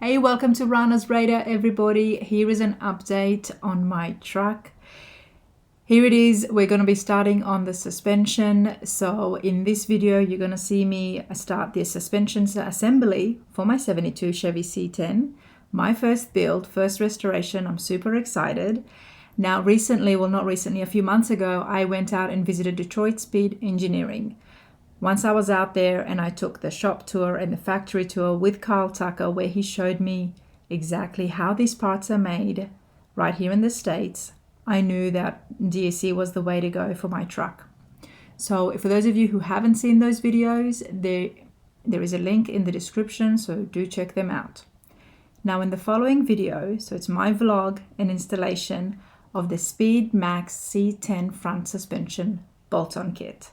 Hey, welcome to Rana's Radar, everybody. Here is an update on my truck. Here it is. We're going to be starting on the suspension. So in this video, you're going to see me start the suspension assembly for my 72 Chevy C10. My first build, first restoration. I'm super excited. Now recently, well not recently, a few months ago, I went out and visited Detroit Speed Engineering. Once I was out there and I took the shop tour and the factory tour with Carl Tucker, where he showed me exactly how these parts are made right here in the States, I knew that DSC was the way to go for my truck. So for those of you who haven't seen those videos, there is a link in the description, so do check them out. Now in the following video, so it's my vlog and installation of the Speedmax C10 Front Suspension bolt-on kit.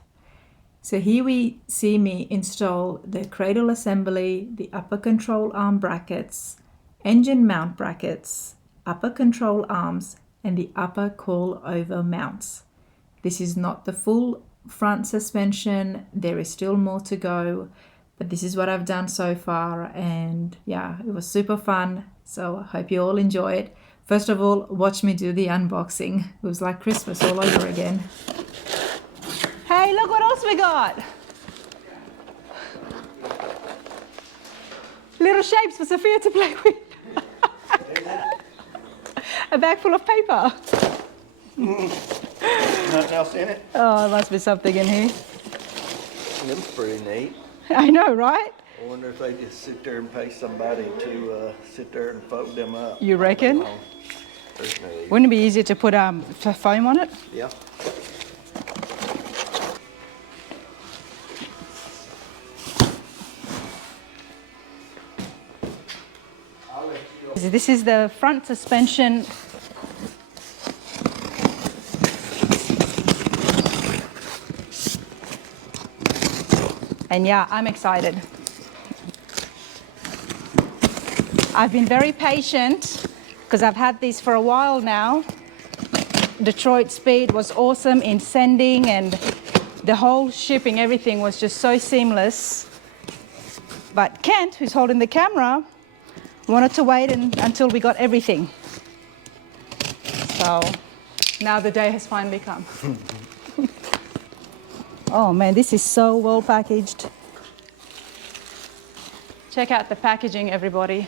So here we see me install the cradle assembly, the upper control arm brackets, engine mount brackets, upper control arms, and the upper coilover mounts. This is not the full front suspension. There is still more to go, but this is what I've done so far, and yeah, it was super fun. So I hope you all enjoy it. First of all, watch me do the unboxing. It was like Christmas all over again. Hey, look what else we got. Little shapes for Sophia to play with. A bag full of paper. Nothing else in it? Oh, there must be something in here. Them's pretty neat. I know, right? I wonder if they just sit there and pay somebody to sit there and fold them up. You reckon? There's no easy. Wouldn't it be easier to put foam on it? Yeah. This is the front suspension. And yeah, I'm excited. I've been very patient because I've had these for a while now. Detroit Speed was awesome in sending, and the whole shipping, everything was just so seamless. But Kent, who's holding the camera, wanted to wait until we got everything. So now the day has finally come. Oh man, this is so well packaged. Check out the packaging, everybody.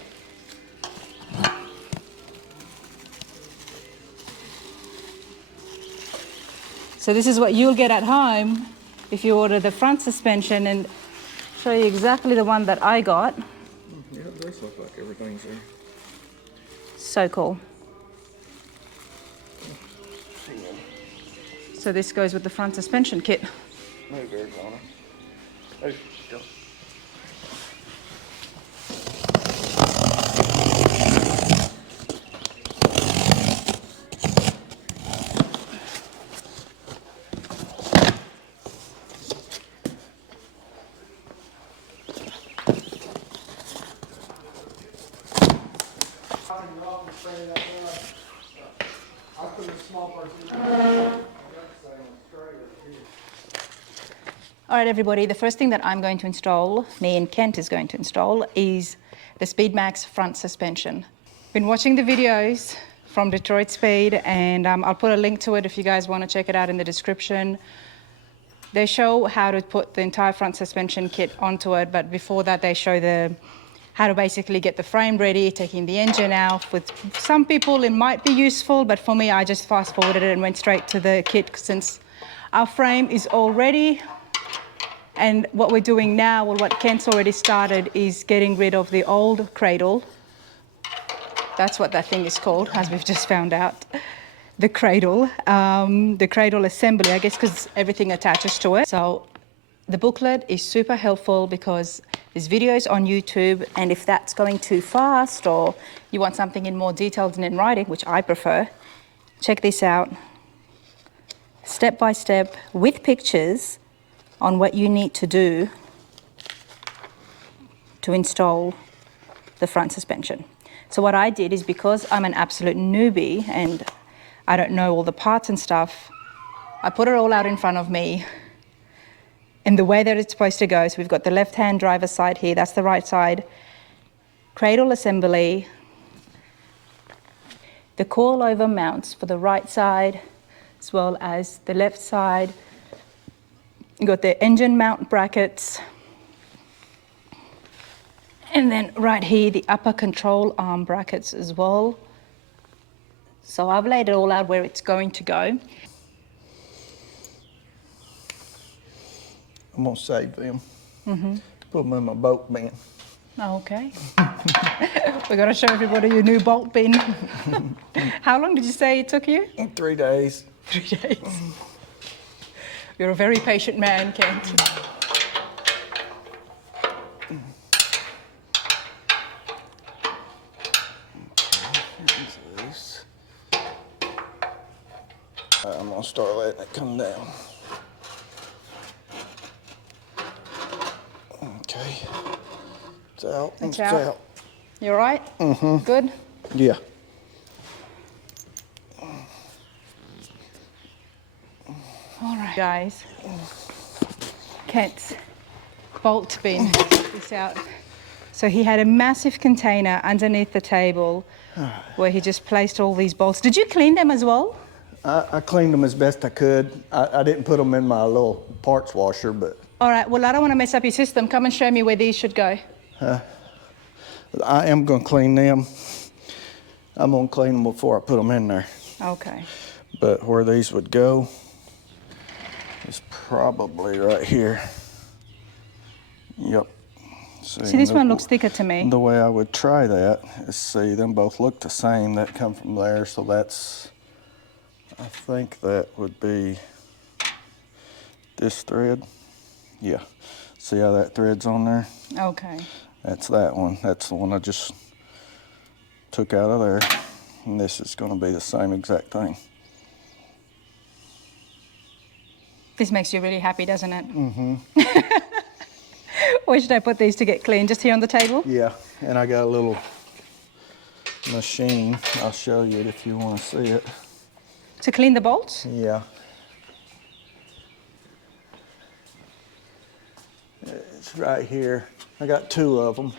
So this is what you'll get at home if you order the front suspension, and show you exactly the one that I got. Yeah, it does look like everything's there. So cool. So this goes with the front suspension kit. Move there, Donna. Oh, go. All right, everybody, the first thing that I'm going to install, me and Kent is going to install, is the Speedmax front suspension. Been watching the videos from Detroit Speed, and I'll put a link to it if you guys want to check it out in the description. They show how to put the entire front suspension kit onto it, but before that they show how to basically get the frame ready, taking the engine out. With some people it might be useful, but for me I just fast forwarded it and went straight to the kit since our frame is all ready. And what we're doing now, well, what Kent's already started, is getting rid of the old cradle. That's what that thing is called, as we've just found out. The cradle assembly, I guess, because everything attaches to it. So the booklet is super helpful because there's videos on YouTube, and if that's going too fast or you want something in more detailed and in writing, which I prefer, check this out. Step by step with pictures on what you need to do to install the front suspension. So what I did is, because I'm an absolute newbie and I don't know all the parts and stuff, I put it all out in front of me in the way that it's supposed to go. So we've got the left-hand driver's side here, that's the right side. cradle assembly, the coilover mounts for the right side as well as the left side. You got the engine mount brackets. And then right here, the upper control arm brackets as well. So I've laid it all out where it's going to go. I'm gonna save them. Put them in my boat bin. Okay. We're going to show everybody your new bolt bin. How long did you say it took you? 3 days. 3 days. You're a very patient man, Kent. I'm gonna start letting it come down. Okay. It's out. It's out. You all right? Good? Yeah. All right, guys. Kent's bolt bin. Check this out. So he had a massive container underneath the table where he just placed all these bolts. Did you clean them as well? I cleaned them as best I could. I didn't put them in my little parts washer, but... All right, well, I don't want to mess up your system. Come and show me where these should go. I am going to clean them. I'm going to clean them before I put them in there. Okay. But where these would go is probably right here. Yep. See, this one looks thicker to me. The way I would try that is, see, them both look the same. That come from there, so that's... I think that would be this thread. Yeah. See how that thread's on there? Okay. That's that one. That's the one I just took out of there. And this is going to be the same exact thing. This makes you really happy, doesn't it? Where should I put these to get clean? Just here on the table? Yeah. And I got a little machine. I'll show you it if you want to see it. To clean the bolts? Yeah. It's right here. I got 2 of them.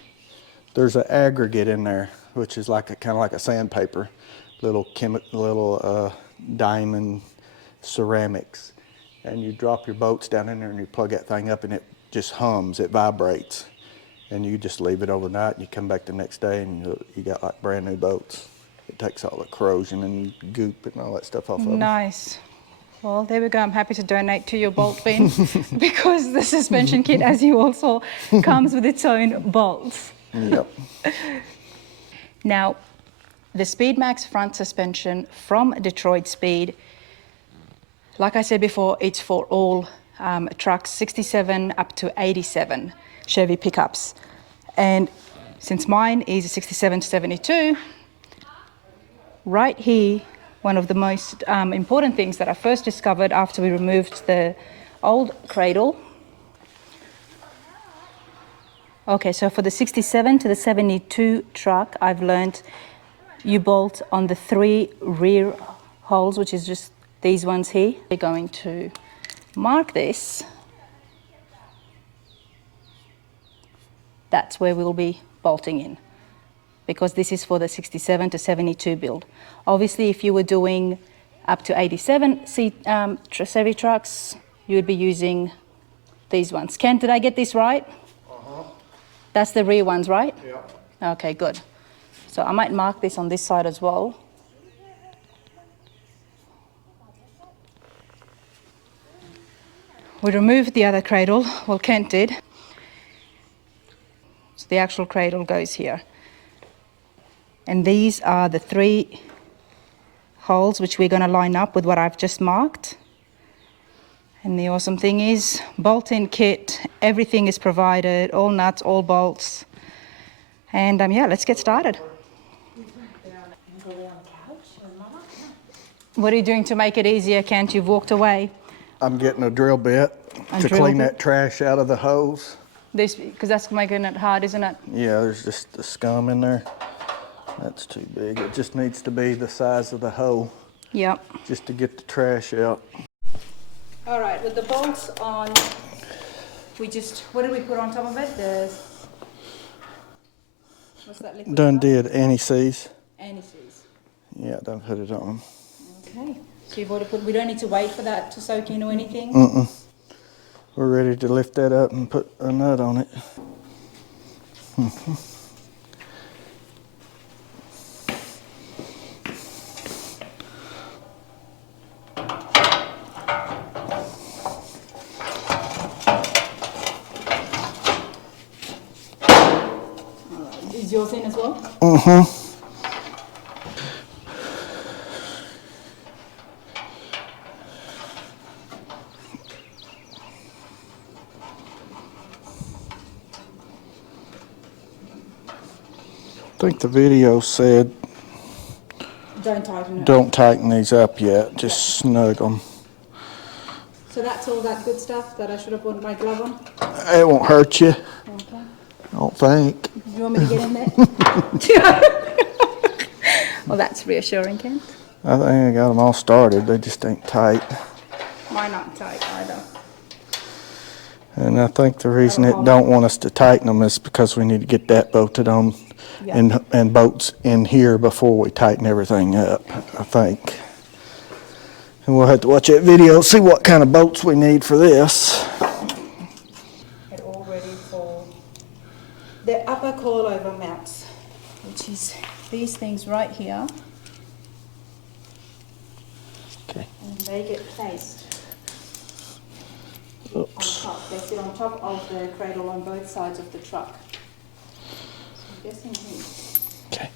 There's an aggregate in there, which is like kind of like a sandpaper, little diamond ceramics, and you drop your bolts down in there and you plug that thing up and it just hums, it vibrates, and you just leave it overnight and you come back the next day and you got like brand new bolts. It takes all the corrosion and goop and all that stuff off of them. Nice. Well, there we go. I'm happy to donate to your bolt bin because the suspension kit, as you all saw, comes with its own bolts. Yep. Now, the Speedmax front suspension from Detroit Speed, like I said before, it's for all trucks, 67 up to 87 Chevy pickups. And since mine is a 67 to 72, right here, one of the most important things that I first discovered after we removed the old cradle. Okay, so for the 67 to the 72 truck, I've learned you bolt on the 3 rear holes, which is just these ones here. We're going to mark this. That's where we'll be bolting in, because this is for the 67 to 72 build. Obviously, if you were doing up to 87 Chevy trucks, you would be using these ones. Ken, did I get this right? That's the rear ones, right? Yeah. Okay, good. So I might mark this on this side as well. We removed the other cradle, well, Kent did. So the actual cradle goes here. And these are the 3 holes which we're going to line up with what I've just marked. And the awesome thing is, bolt-in kit, everything is provided, all nuts, all bolts. And yeah, let's get started. What are you doing to make it easier, Kent? You've walked away. I'm getting a drill bit to clean that trash out of the hose. This, because that's making it hard, isn't it? Yeah, there's just the scum in there. That's too big. It just needs to be the size of the hole. Yep. Just to get the trash out. All right, with the bolts on, we just, what did we put on top of it? What's that liquid? Done did anti-seize. Anti-seize. Yeah, done put it on. Okay. So you've already put, we don't need to wait for that to soak in or anything? We're ready to lift that up and put a nut on it. Is yours in as well? I think the video said Don't tighten it. don't tighten these up yet, just snug them. So that's all that good stuff that I should have put my glove on? It won't hurt you, Okay. I don't think. Do you want me to get in there? Well, that's reassuring, Kent. I think I got them all started, they just ain't tight. Mine aren't tight either. And I think the reason it don't want us to tighten them is because we need to get that bolted on and bolts in here before we tighten everything up, I think. And we'll have to watch that video, see what kind of bolts we need for this. It all ready for the upper coilover mounts, which is these things right here. Okay. And they get placed Oops. on top. They sit on top of the cradle on both sides of the truck. So I'm guessing here. Okay.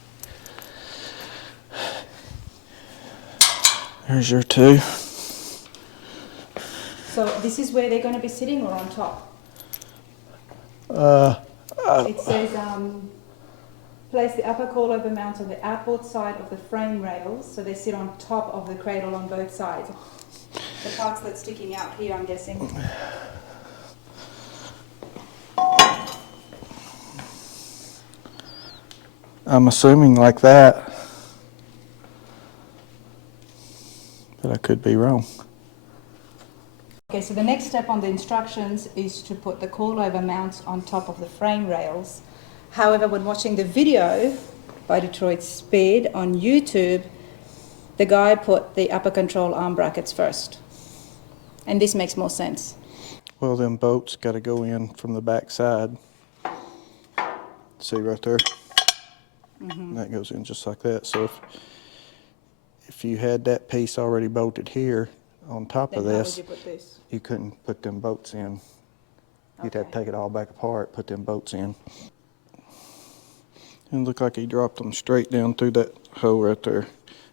There's your two. So this is where they're going to be sitting or on top? It says place the upper coilover mount on the outboard side of the frame rails so they sit on top of the cradle on both sides. The parts that's sticking out here, I'm guessing. I'm assuming like that, but I could be wrong. Okay, so the next step on the instructions is to put the coilover mounts on top of the frame rails. However, when watching the video by Detroit Speed on YouTube, the guy put the upper control arm brackets first. And this makes more sense. Well, them bolts got to go in from the back side. See right there? That goes in just like that. So if you had that piece already bolted here on top Then of how would this, you put this? you couldn't put them bolts in. You'd have to take it all back apart, put them bolts in. And it looked like he dropped them straight down through that hole right there,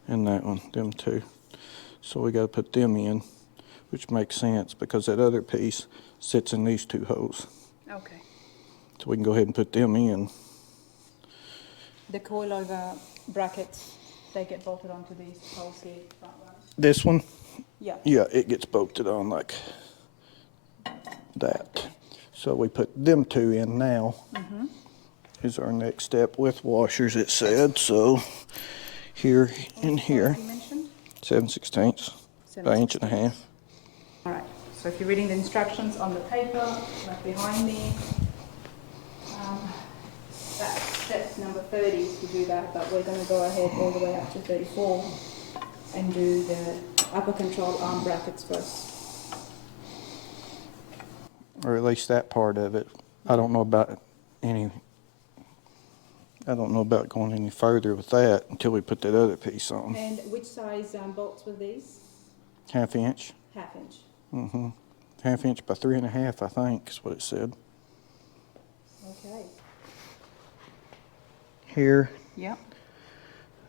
and that one, them two. So we got to put them in, which makes sense because that other piece sits in these two holes. Okay. So we can go ahead and put them in. The coilover brackets, they get bolted onto these holes here, front ones. This one, Yeah. yeah, it gets bolted on like that. So we put them two in now. Is our next step with washers, it said. So here and here, You mentioned? 7/16 by 1.5 inches. All right, so if you're reading the instructions on the paper, like behind me, that's step number 30 is to do that, but we're going to go ahead all the way up to 34 and do the upper control arm brackets first. Or at least that part of it. I don't know about going any further with that until we put that other piece on. And which size bolts were these? 1/2 inch. 1/2 inch. 1/2 inch by 3.5, I think is what it said. Okay. Here. Yep.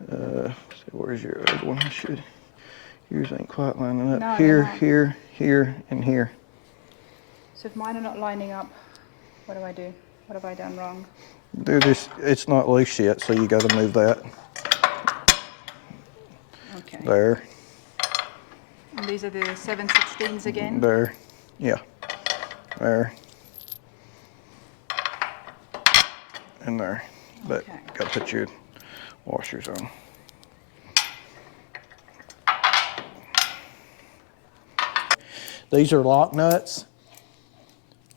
So where's your other one? Yours ain't quite lining up. No, Here, they're not. here, here, and here. So if mine are not lining up, what do I do? What have I done wrong? It's not loose yet, so you got to move that. Okay. There, And these are the 7/16s again? there, yeah, there, and there. But Okay. got to put your washers on. These are lock nuts.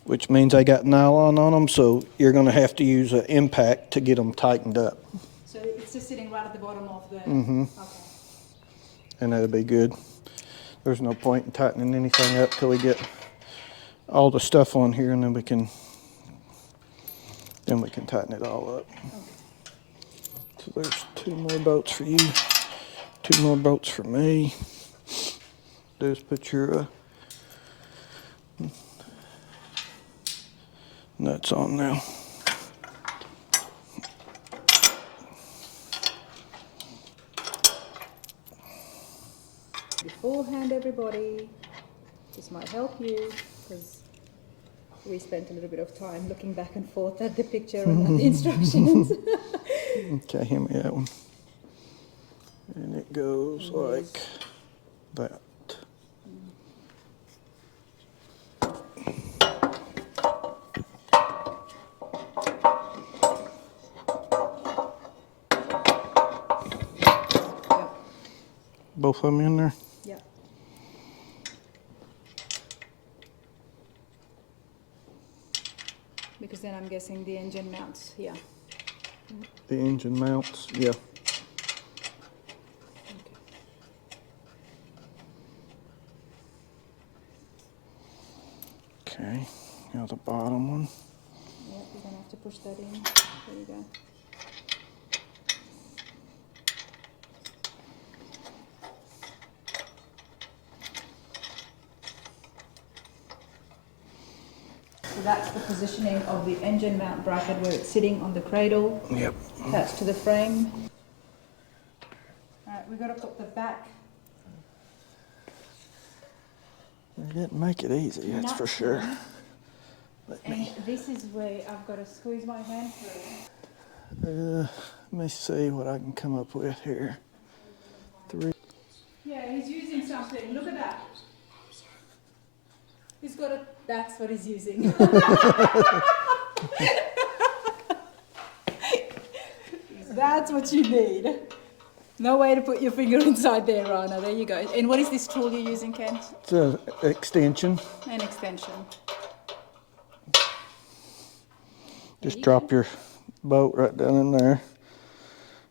which means they got nylon on them, so you're going to have to use an impact to get them tightened up. So it's just sitting right at the bottom of the... Mm-hmm. Okay. And that'll be good. There's no point in tightening anything up till we get all the stuff on here, and then we can tighten it all up. Okay. So there's 2 more bolts for you, 2 more bolts for me. Just put your nuts on now. Beforehand, everybody, this might help you because we spent a little bit of time looking back and forth at the picture and at the instructions. Okay, hand me that one. And it goes like that. Both of them in there? Yeah. Because then I'm guessing the engine mounts here. The engine mounts, yeah. Okay, now the bottom one. Yeah, you're gonna have to push that in. There you go. So that's the positioning of the engine mount bracket where it's sitting on the cradle. Yep. Attached to the frame. Alright, we've got to put the back. They didn't make it easy, that's for sure. And this is where I've got to squeeze my hand through. Let me see what I can come up with here. 3. Yeah, he's using something. Look at that. He's got a... That's what he's using. That's what you need. No way to put your finger inside there, Rana. There you go. And what is this tool you're using, Kent? It's an extension. An extension. Just drop your bolt right down in there.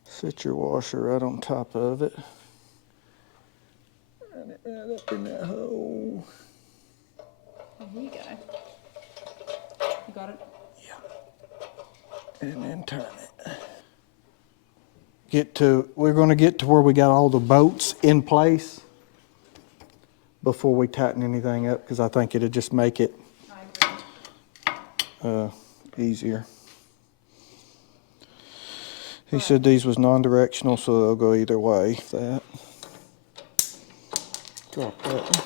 Set your washer right on top of it. Run it right up in that hole. Here you go. You got it? Yeah. And then turn it. We're going to get to where we got all the bolts in place before we tighten anything up, because I think it'll just make it easier. He said these was non-directional, so they'll go either way. That. Drop that.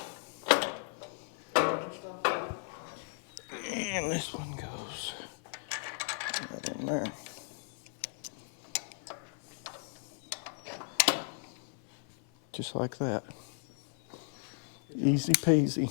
And this one goes right in there. Just like that. Easy peasy.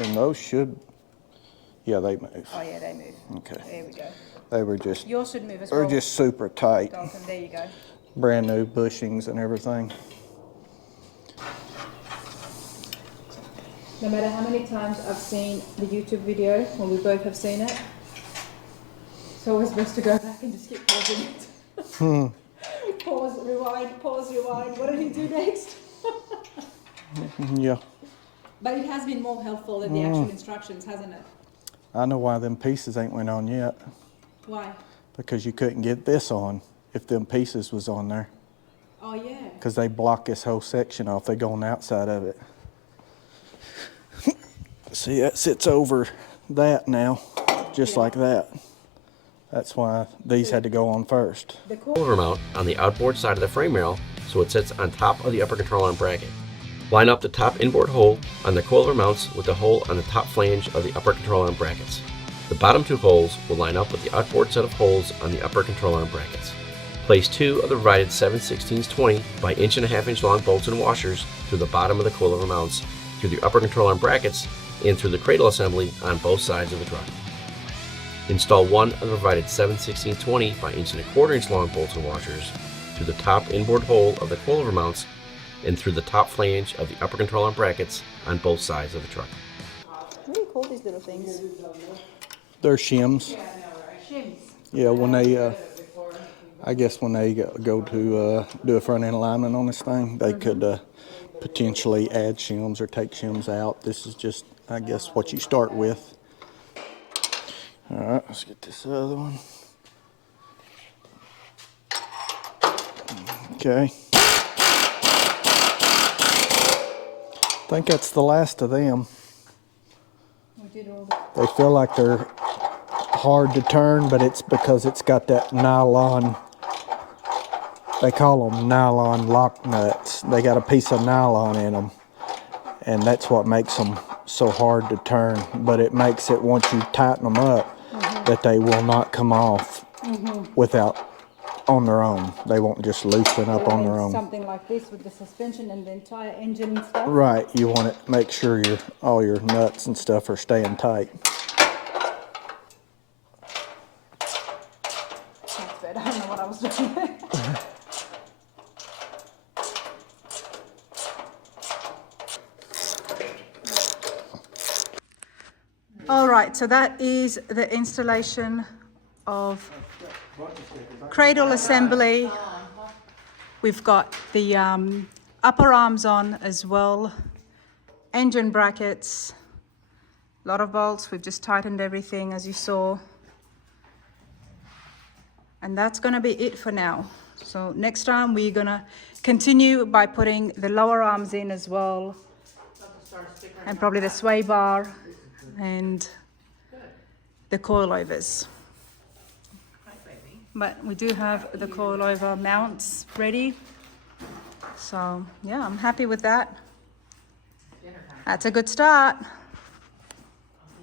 And those should, yeah, they move. Oh yeah, they move. Okay. There we go. They were just, Yours should move as they're well. just super tight. Dalton, there you go. Brand new bushings and everything. No matter how many times I've seen the YouTube video, when we both have seen it, it's always best to go back and just keep pausing it. Pause, rewind, pause, rewind. What did he do next? Yeah. But it has been more helpful than the actual instructions, hasn't it? I know why them pieces ain't went on yet. Why? Because you couldn't get this on if them pieces was on there. Oh yeah. Because they block this whole section off. They go on the outside of it. See, that sits over that now, just like that. That's why these had to go on first. The coilover mount on the outboard side of the frame rail so it sits on top of the upper control arm bracket. Line up the top inboard hole on the coilover mounts with the hole on the top flange of the upper control arm brackets. The bottom 2 holes will line up with the outboard set of holes on the upper control arm brackets. Place 2 of the provided 7/16 20 by 1.5 inch long bolts and washers through the bottom of the coilover mounts through the upper control arm brackets and through the cradle assembly on both sides of the truck. Install one of the provided 7/16-20 by 1 inch long bolts and washers through the top inboard hole of the coilover mounts and through the top flange of the upper control arm brackets on both sides of the truck. What do you call these little things? They're shims. Shims. Yeah, when they, I guess when they go to do a front end alignment on this thing, they could potentially add shims or take shims out. This is just, I guess, what you start with. All right, let's get this other one. Okay. I think that's the last of them. They feel like they're hard to turn, but it's because it's got that nylon, they call them nylon lock nuts. They got a piece of nylon in them, and that's what makes them so hard to turn. But it makes it, once you tighten them up, that they will not come off without, on their own. They won't just loosen up on their own. Something like this with the suspension and the entire engine and stuff. Right, you want to make sure all your nuts and stuff are staying tight. That's bad. I don't know what I was doing. All right, so that is the installation of cradle assembly. We've got the upper arms on as well, engine brackets, a lot of bolts. We've just tightened everything as you saw. And that's gonna be it for now. So next time we're gonna continue by putting the lower arms in as well, and probably the sway bar and the coilovers. But we do have the coilover mounts ready. So yeah, I'm happy with that. That's a good start.